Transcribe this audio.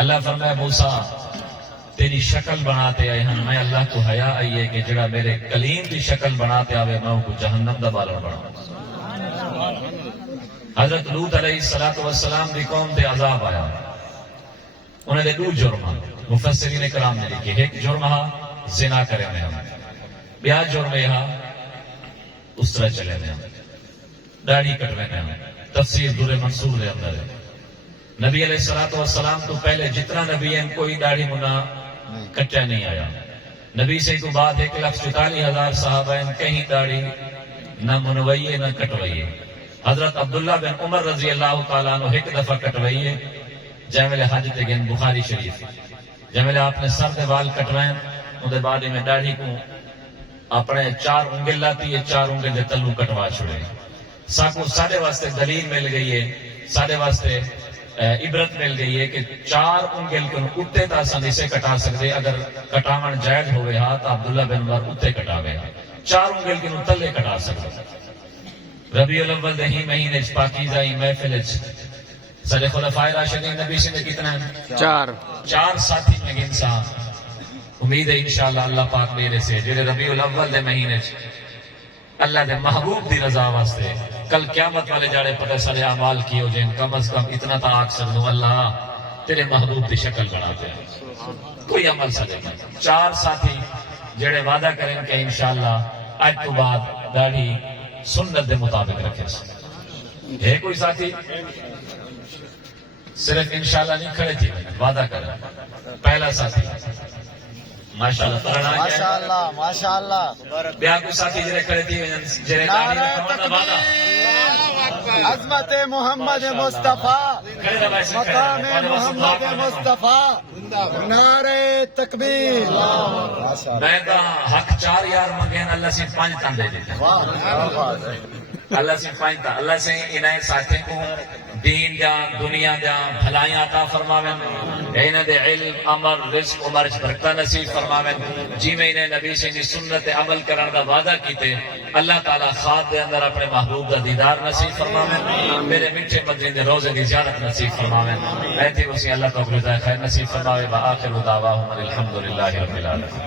اللہ فرمایا موسیٰ تیری شکل بناتے آئے ہیں، میں اللہ کو حیا آئی ہے کہ جڑا میرے کلیم کی شکل بناتے آوے میں کو جہنم دا بالن بناؤں۔ حضرت لوط علیہ السلام دی قوم تے عذاب آیا، انہیں دے دو جرم مفسرین کرام نے لکھے، ایک جرم زنا کرے میں ہم، بیا جرم یہاں اس طرح چلے میں ہم، داڑھی کٹوے میں ہم۔ تفسیر در منصور دے اندر ہے، نبی علیہ السلام تو پہلے جتنا نبی ہیں کوئی داڑھی منا کٹیا نہیں آیا، نبی سے تو بعد 1,44,000 صحابہ ہیں کہیں داڑھی نہ منوئیے نہ کٹوئیے۔ حضرت عبداللہ بن عمر رضی اللہ تعالیٰ عنہ ایک دفعہ کٹوئیے جیملے حج تے گئے بخاری شریف، جیملے آپ نے سر دے وال کٹوائیں اندھے بعد میں داڑھی کو اپنے 4 انگل لاتی ہے، 4 انگل دے تلو کٹوا چھوڑے۔ ساکو ساڑھے واسطے دلیل مل گئی ہے، ساڑھے واسطے عبرت مل گئی ہے کہ 4 انگل کے اتے تا سن اسے کٹا سکتے، اگر کٹاون جائز ہوئے ہاں تو عبداللہ بن عمر اتے کٹاوے ہاں، 4 انگل کے تلے کٹا سکتے۔ ربیع الاول دے ہی مہینے پاکیزہ ہی محفل سارے خلفائے راشدین نبی سے کتنا ہے؟ 4 ساتھی میں گنسا۔ امید ہے انشاءاللہ اللہ پاک میرے سے جڑے ربیع الاول دے مہینے اللہ دے محبوب دی رضا واسطے کل قیامت والے جاڑے پتہ سارے اعمال کیے جن کم از کم اتنا تا آکھ سکدوں اللہ تیرے محبوب دی شکل بناتے ہیں، کوئی عمل سکے گا۔ 4 ساتھی جڑے وعدہ کریں کہ انشاءاللہ آج تو بعد داڑھی سنت دے مطابق رکھے سے ہے کوئی ساتھی صرف انشاءاللہ نہیں کھڑے تھی وعدہ کریں۔ پہلا ساتھی ماشاءاللہ ماشاءاللہ بیا کو ساتھی جڑے کھڑے تھی جڑے داڑھی رکھون دا وعدہ عظمت محمد مصطفیٰ مقام محمد مصطفیٰ نعرہ تکبیر۔ میں دا حق 4 یار منگین اللہ سے 5 تن دے دیتے، اللہ سے 5 تن، اللہ سے انہیں ساتھیں کو دین دیا دنیا دیا بھلائیں عطا فرماویں، انہیں دے علم عمل رزق عمر برکتہ نصیب فرماویں، جی میں انہیں نبی سے سنت عمل کرنے دا وعدہ کیتے اللہ تعالیٰ خواب دے اندر اپنے محبوب دا دیدار نصیب فرماویں، میرے میٹھے مدینے دے روزے دی زیارت نصیب فرماویں، ایتھے وسی اللہ تعالیٰ خیر نصیب فرماویں۔ وآخر دعواہم الحمدللہ رب العالمین۔